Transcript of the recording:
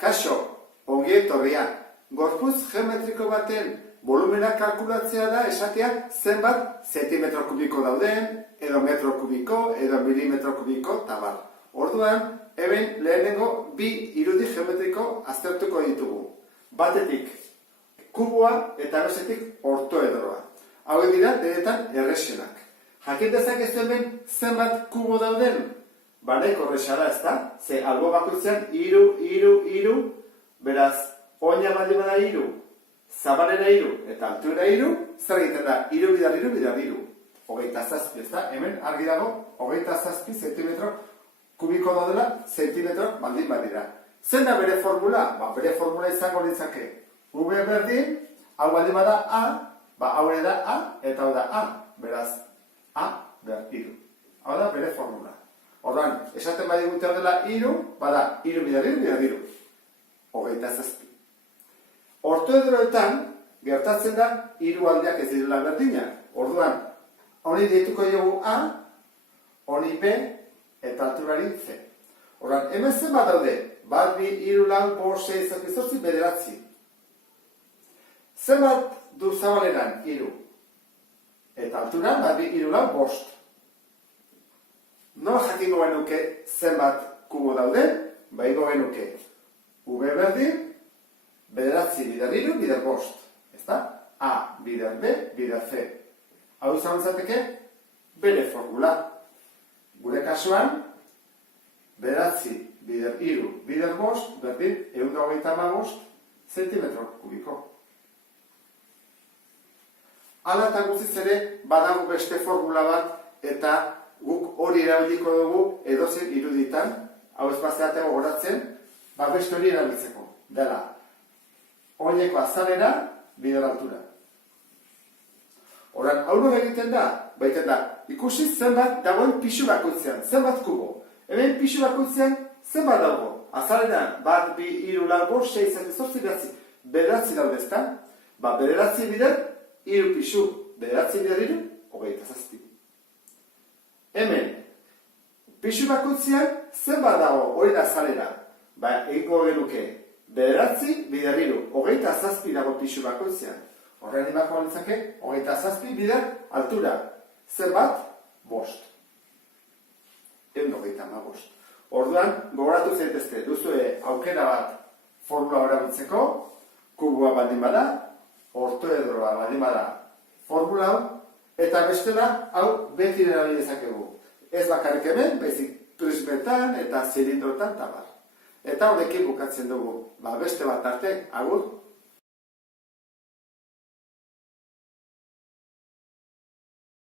Kaixo, ongi etorria. Gorputz geometriko baten volumena kalkulatzea da esatea zenbat zentimetro kubiko dauden, edo metro kubiko, edo milimetro kubiko, tabar. Orduan, eben lehenengo bi irudi geometriko aztertuko ditugu. Batetik kubua eta bestetik ortoedroa. Hau dira denetan erresenak. Jakin dezakezu hemen zenbat kubo dauden? Nahiko erresa da, ezta? Ze albo bakoitzean hiru, beraz, oina baldin bada hiru, zabalera hiru eta altuera hiru, zer egiten da? Hiru bidar hiru. 27, ezta? Hemen argi dago 27 zentimetro kubiko daudela zentimetro baldin badira. Zen da bere formula? Bere formula izango litzake. V berdin, hau baldin bada A, hau ere da A, eta hau da A. Beraz, A behar hiru. Hau da bere formula. Orduan, esaten badigute hau dela hiru, bada hiru bidar hiru. 27. Ortoedroetan, gertatzen da hiru aldeak ez direla berdinak. Orduan, honi deituko diogu A, honi B, eta alturari C. Orduan, hemen zenbat daude? Bat, bi, hiru, lau, bost, 6, 7, 8, 9. Zenbat du zabaleran? Hiru. Eta alturan, bat, bi, hiru, lau, bost. Nola jakingo genuke zenbat kubo daude? Baigo genuke V berdin, 9 bidar hiru, bidar bost. Ezta? A bidar B, bidar C. Hau izan zateke bere formula. Gure kasuan, 9 bidar hiru, bidar bost, berdin 135 zentimetro kubiko. Hala eta guztiz ere, badago beste formula bat, eta guk hori erabiliko dugu edozein iruditan, hau ez bazeate gogoratzen, beste hori erabiltzeko. Dela, oineko azalera, bidar altura. Horan, hau nore egiten da? Baiten da, ikusi zenbat dagoen pixu bakoitzean, zenbat kubo. Hemen pixu bakoitzean, zenbat dago? Azalera, bat, bi, hiru, lau, bost, 6, 7, 8, 9 daude ezta? Bederatzi bidar, hiru pixu, 9 bidar hiru, 27. Hemen, pixu bakoitzean, zenbat dago hori da azalera? Egingo genuke, 9 bidar hiru, 27 dago pixu bakoitzean. Horren imako balitzake, 27 bidar altura. Zenbat? Bost. 135. Orduan, gogoratu zaitezte, duzue aukera bat formula erabiltzeko, kubua baldin bada, ortoedroa baldin bada formula hau, eta bestela hau beti erabili dezakegu. Ez bakarrik hemen, baizik prismetan eta zilindrotan tabar. Eta horrekin bukatzen dugu, beste bat arte, agur.